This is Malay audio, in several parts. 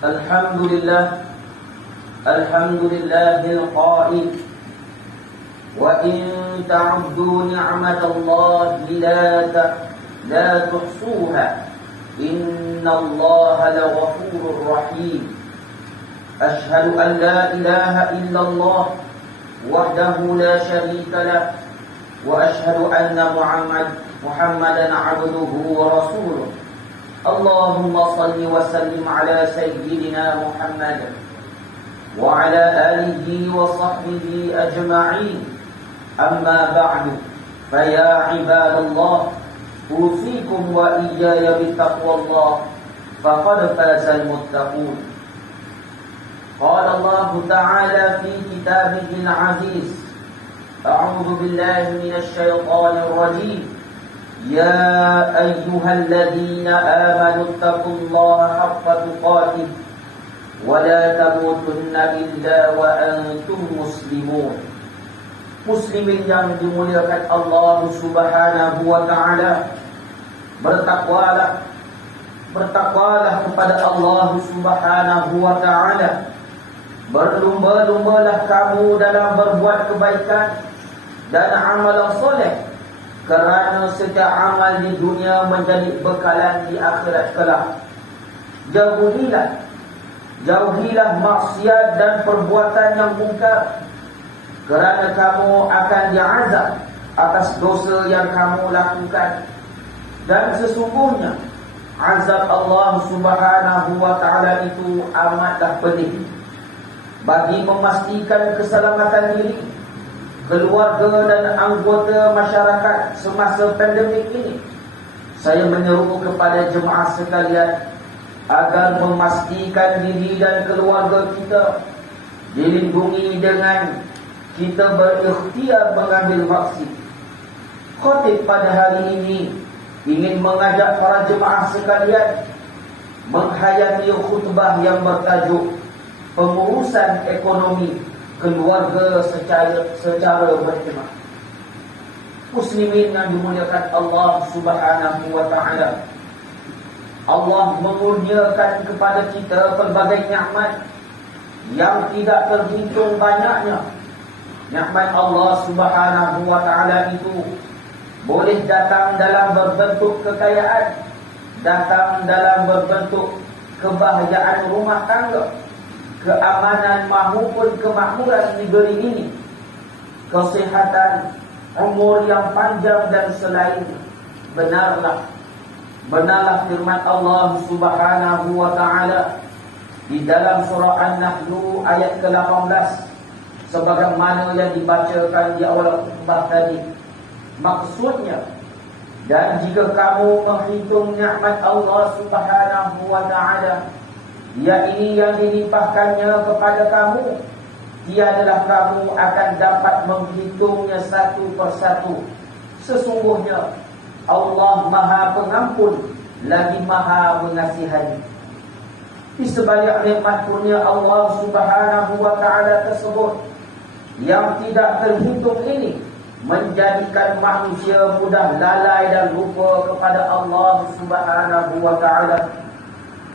الحمد لله القائل وإن تعدوا نعمة الله لا تحصوها إن الله لغفور رحيم أشهد أن لا إله إلا الله وحده لا شريك له وأشهد أن محمدا عبده ورسوله اللهم صل وسلم على سيدنا محمد وعلى آله وصحبه أجمعين أما بعد فيا عباد الله أوصيكم وإياي بتقوى الله فقد فاز المتقون قال الله تعالى في كتابه العزيز أعوذ بالله من الشيطان الرجيم يا أيها الذين آمنوا اتقوا الله حق تقاته ولا تموتن إلا وأنتم مسلمون. Muslimin yang dimuliakan Allah Subhanahu wa taala, bertakwalah kepada Allah Subhanahu wa taala. Berlumba-lumbalah kamu dalam berbuat kebaikan dan amalan soleh, kerana setiap amal di dunia menjadi bekalan di akhirat kelak. Jauhilah maksiat dan perbuatan yang mungkar, kerana kamu akan diazab atas dosa yang kamu lakukan. Dan sesungguhnya azab Allah Subhanahu wa taala itu amatlah pedih. Bagi memastikan keselamatan diri, keluarga dan anggota masyarakat semasa pandemik ini, saya menyeru kepada jemaah sekalian agar memastikan diri dan keluarga kita dilindungi dengan kita berikhtiar mengambil vaksin. Khatib pada hari ini ingin mengajak para jemaah sekalian menghayati khutbah yang bertajuk pengurusan ekonomi keluarga secara berhikmah. Muslimin yang dimuliakan Allah Subhanahu wa taala, Allah mengurniakan kepada kita pelbagai nikmat yang tidak terhitung banyaknya. Nikmat Allah Subhanahu wa taala itu boleh datang dalam berbentuk kekayaan, datang dalam berbentuk kebahagiaan rumah tangga, keamanan maupun kemakmuran negeri ini, kesihatan, umur yang panjang dan selainnya. Benarlah firman Allah Subhanahu wa taala di dalam surah An-Nahl ayat ke-18 sebagaimana yang dibacakan di awal khutbah tadi. Maksudnya, dan jika kamu menghitung nikmat Allah Subhanahu wa taala, yakni yang dilimpahkannya kepada kamu, tiadalah kamu akan dapat menghitungnya satu persatu. Sesungguhnya Allah Maha Pengampun lagi Maha Mengasihani. Di sebalik nikmat kurnia Allah Subhanahu wa taala tersebut yang tidak terhitung ini menjadikan manusia mudah lalai dan lupa kepada Allah Subhanahu wa taala.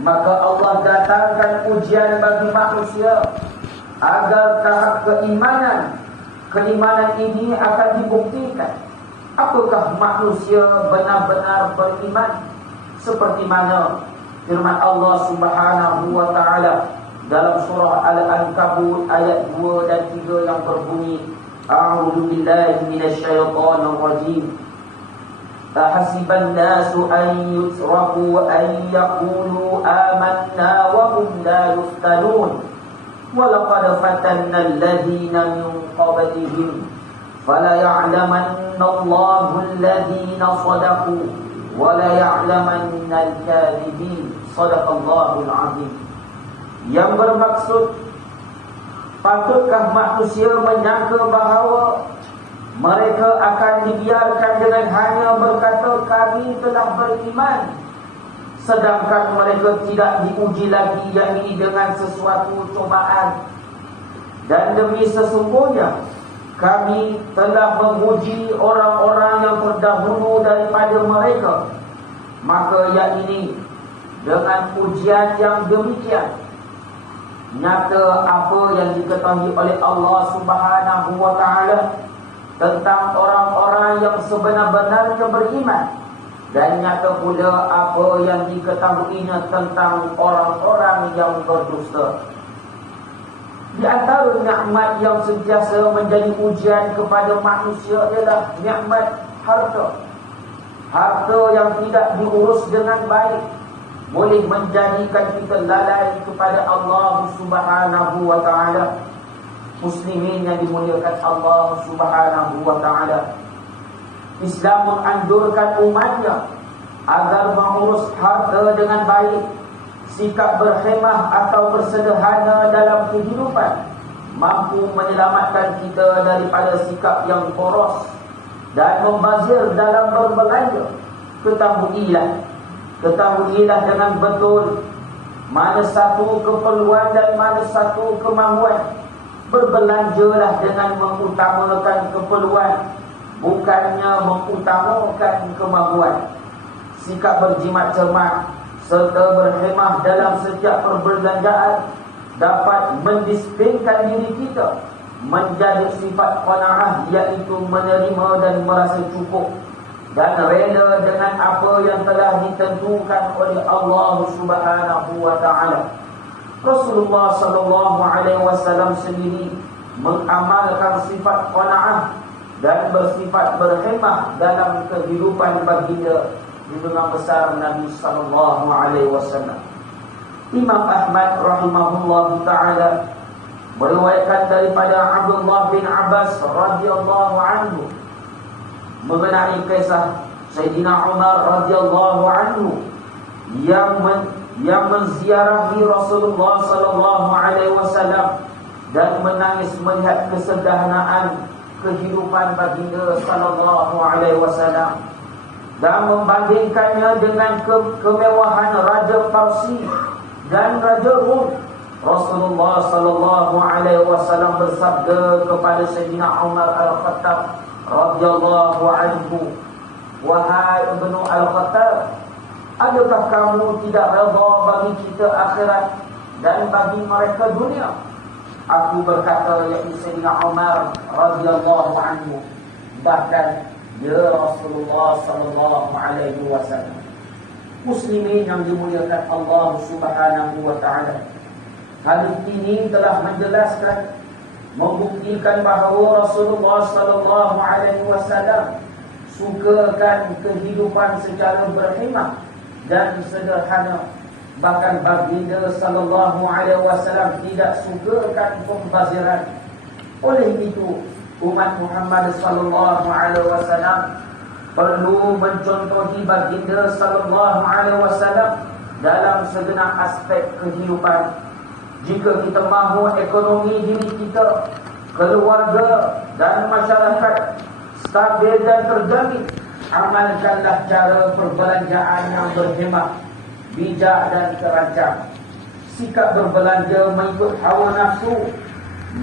Maka Allah datangkan ujian bagi manusia agar tahap keimanan ini akan dibuktikan. Apakah manusia benar-benar beriman? Seperti mana firman Allah Subhanahu wa taala dalam surah Al-Ankabut ayat 2 dan 3 yang berbunyi, A'udzu billahi minasyaitonir rajim. Ahasiban nasu an yusrafu an yaqulu amanna wa hum la yuftanun wa laqad fatanna alladhina min qablihim fala ya'lamanna Allahu alladhina sadaqu wa la ya'lamanna al-kadhibin. Shadaqallahul 'azim. Yang bermaksud, patutkah manusia menyangka bahawa mereka akan dibiarkan dengan hanya berkata kami telah beriman, sedangkan mereka tidak diuji lagi, yakni dengan sesuatu cobaan. Dan demi sesungguhnya kami telah menguji orang-orang yang terdahulu daripada mereka, maka yakni dengan ujian yang demikian nyata apa yang diketahui oleh Allah Subhanahu wa taala tentang orang-orang yang sebenar-benarnya beriman, dan nyata pula apa yang diketahuinya tentang orang-orang yang berdusta. Di antara nikmat yang sentiasa menjadi ujian kepada manusia ialah nikmat harta. Harta yang tidak diurus dengan baik boleh menjadikan kita lalai kepada Allah Subhanahu wa taala. Muslimin yang dimuliakan Allah Subhanahu wa taala, Islam menganjurkan umatnya agar mengurus harta dengan baik. Sikap berkhemah atau bersederhana dalam kehidupan mampu menyelamatkan kita daripada sikap yang boros dan membazir dalam berbelanja. Ketahuilah dengan betul mana satu keperluan dan mana satu kemahuan. Berbelanjalah dengan mengutamakan keperluan, bukannya mengutamakan kemahuan. Sikap berjimat cermat serta berkhemah dalam setiap perbelanjaan dapat mendisiplinkan diri kita menjadi sifat qanaah, iaitu menerima dan merasa cukup dan rela dengan apa yang telah ditentukan oleh Allah Subhanahu wa taala. Rasulullah sallallahu alaihi wasallam sendiri mengamalkan sifat qanaah dan bersifat berkhemah dalam kehidupan baginda junjungan besar Nabi sallallahu alaihi wasallam. Imam Ahmad rahimahullahu taala meriwayatkan daripada Abdullah bin Abbas radhiyallahu anhu mengenai kisah Sayyidina Umar radhiyallahu anhu yang menziarahi Rasulullah sallallahu alaihi wasallam dan menangis melihat kesederhanaan kehidupan baginda sallallahu alaihi wasallam dan membandingkannya dengan kemewahan Raja Parsi dan Raja Rum. Rasulullah sallallahu alaihi wasallam bersabda kepada Sayyidina Umar Al-Khattab radhiyallahu anhu, "Wahai Ibnu Al-Khattab, adakah kamu tidak redha bagi kita akhirat dan bagi mereka dunia?" Aku berkata, yaitu Sayyidina Umar radhiyallahu anhu, bahkan ya Rasulullah sallallahu alaihi wasallam. Muslimin yang dimuliakan Allah Subhanahu wa taala, hadis ini telah menjelaskan, membuktikan bahawa Rasulullah sallallahu alaihi wasallam sukakan kehidupan secara berkhemah dan sederhana. Bahkan baginda sallallahu alaihi wasallam tidak sukakan pembaziran. Oleh itu, umat Muhammad sallallahu alaihi wasallam perlu mencontohi baginda sallallahu alaihi wasallam dalam segenap aspek kehidupan. Jika kita mahu ekonomi diri kita, keluarga dan masyarakat stabil dan terjamin, amalkanlah cara perbelanjaan yang berkhemah, bijak dan terancam. Sikap berbelanja mengikut hawa nafsu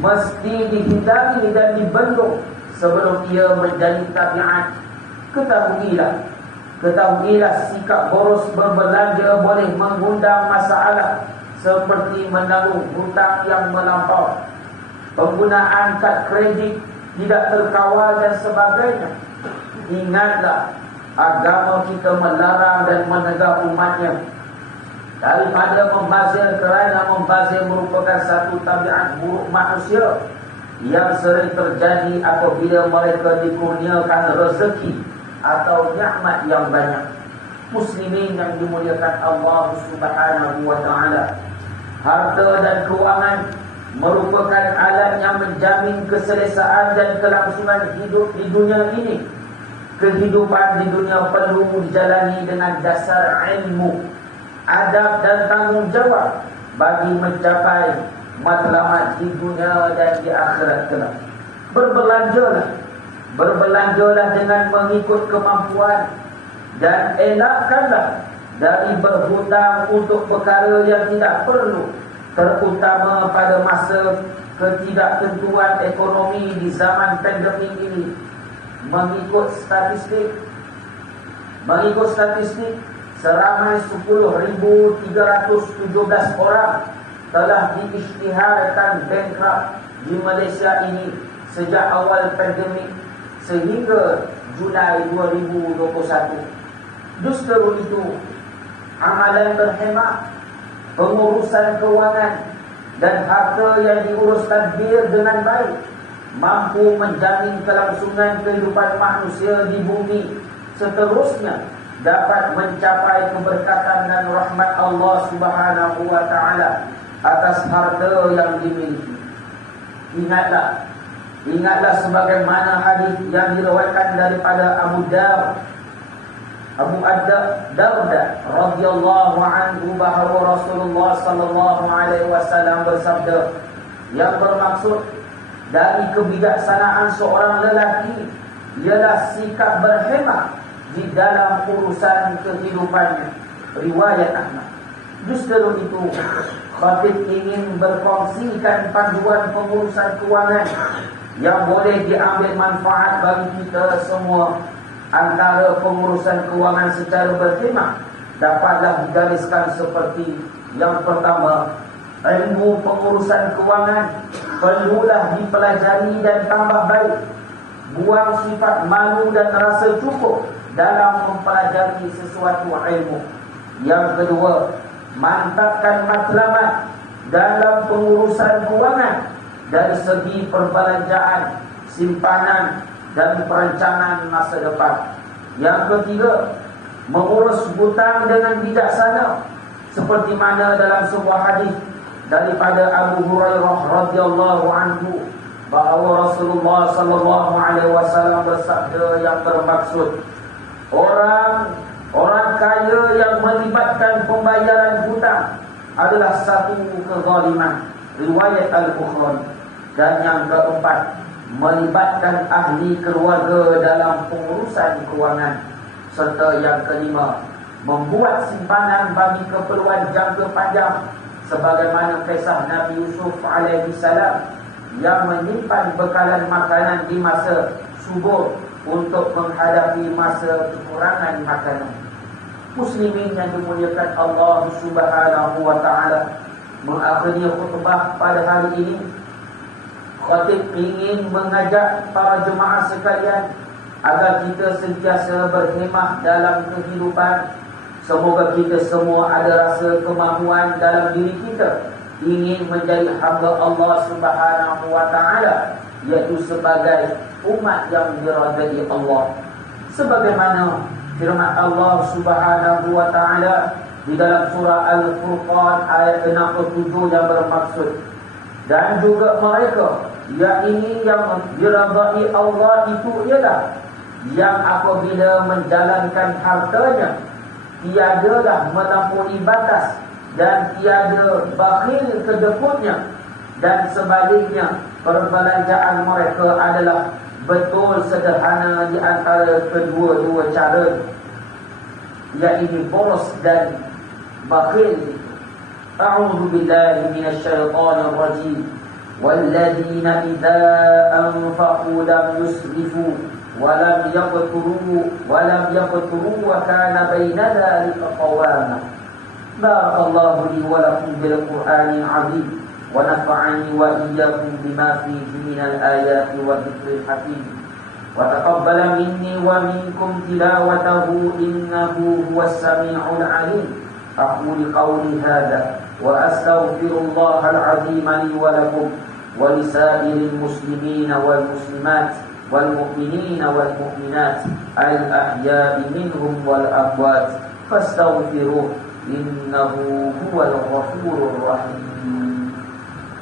mesti dihindari dan dibendung sebelum ia menjadi tabiat. Ketahuilah sikap boros berbelanja boleh mengundang masalah seperti menanggung hutang yang melampau, penggunaan kad kredit tidak terkawal dan sebagainya. Ingatlah, agama kita melarang dan menegur umatnya daripada membazir, kerana membazir merupakan satu tabiat buruk manusia yang sering terjadi apabila mereka dikurniakan rezeki atau nikmat yang banyak. Muslimin yang dimuliakan Allah Subhanahu wa taala, harta dan kewangan merupakan alat yang menjamin keselesaan dan kelangsungan hidup di dunia ini. Kehidupan di dunia perlu dijalani dengan dasar ilmu, adab dan tanggungjawab bagi mencapai matlamat di dunia dan di akhirat kelak. Berbelanjalah dengan mengikut kemampuan dan elakkanlah dari berhutang untuk perkara yang tidak perlu, terutama pada masa ketidaktentuan ekonomi di zaman pandemik ini. Mengikut statistik, seramai 10.317 orang telah diisytiharkan bankrupt di Malaysia ini sejak awal pandemik sehingga Julai 2021. Justru itu, amalan berhemat, pengurusan kewangan dan harta yang diurus tadbir dengan baik mampu menjamin kelangsungan kehidupan manusia di bumi, seterusnya dapat mencapai keberkatan dan rahmat Allah Subhanahu wa taala atas harta yang dimiliki. Ingatlah sebagaimana hadis yang diriwayatkan daripada Abu Darda radhiyallahu anhu bahawa Rasulullah sallallahu alaihi wasallam bersabda, yang bermaksud dari kebijaksanaan seorang lelaki ialah sikap berhemat di dalam urusan kehidupannya. Riwayat Ahmad. Justru itu, khatib ingin berkongsikan panduan pengurusan kewangan yang boleh diambil manfaat bagi kita semua. Antara pengurusan kewangan secara berhemat dapatlah digariskan seperti yang pertama, ilmu pengurusan kewangan perlulah dipelajari dan tambah baik. Buang sifat malu dan rasa cukup dalam mempelajari sesuatu ilmu. Yang kedua, mantapkan matlamat dalam pengurusan kewangan dari segi perbelanjaan, simpanan dan perancangan masa depan. Yang ketiga, mengurus hutang dengan bijaksana, seperti mana dalam sebuah hadis daripada Abu Hurairah radhiyallahu anhu bahawa Rasulullah sallallahu alaihi wasallam bersabda yang bermaksud, orang kaya yang melibatkan pembayaran hutang adalah satu kezaliman. Riwayat Al-Bukhari. Dan yang keempat, melibatkan ahli keluarga dalam pengurusan kewangan. Serta yang kelima, membuat simpanan bagi keperluan jangka panjang, sebagaimana kisah Nabi Yusuf alaihi salam yang menyimpan bekalan makanan di masa subur untuk menghadapi masa kekurangan makanan. Muslimin yang dimuliakan Allah Subhanahu wa taala, mengakhiri khutbah pada hari ini, khatib ingin mengajak para jemaah sekalian agar kita sentiasa berhemah dalam kehidupan. Semoga kita semua ada rasa kemahuan dalam diri kita ingin menjadi hamba Allah Subhanahu wa taala, iaitu sebagai umat yang diridai Allah. Sebagaimana firman Allah Subhanahu wa taala di dalam surah Al-Furqan ayat 67 yang bermaksud, dan juga mereka yakni yang diridai Allah itu ialah yang apabila menjalankan hartanya tiadalah melampaui batas dan tiada bakhil ke dekutnya, dan sebaliknya perbelanjaan mereka adalah betul sederhana di antara kedua-dua cara, yakni boros dan bakhil. A'udzu billahi minasyaitonir rajim. Walladzina idza anfaqu lam yusrifu wa lam yaqturu wa kana baina dzalika qawama. Barakallahu li wa lakum bil Qur'anil 'azim wa nafa'ani wa iyyakum bima fihi minal ayati wa dzikril hakim. Wa taqabbala minni wa minkum tilawatahu innahu huwas sami'ul 'alim. Aqulu qawli hadha wa astaghfirullahal 'azim li wa lakum wa lisa'iril muslimina wal muslimat wal mu'minina wal mu'minat al ahya'i minhum wal amwat fastaghfiruhu innahu huwal ghafurur rahim.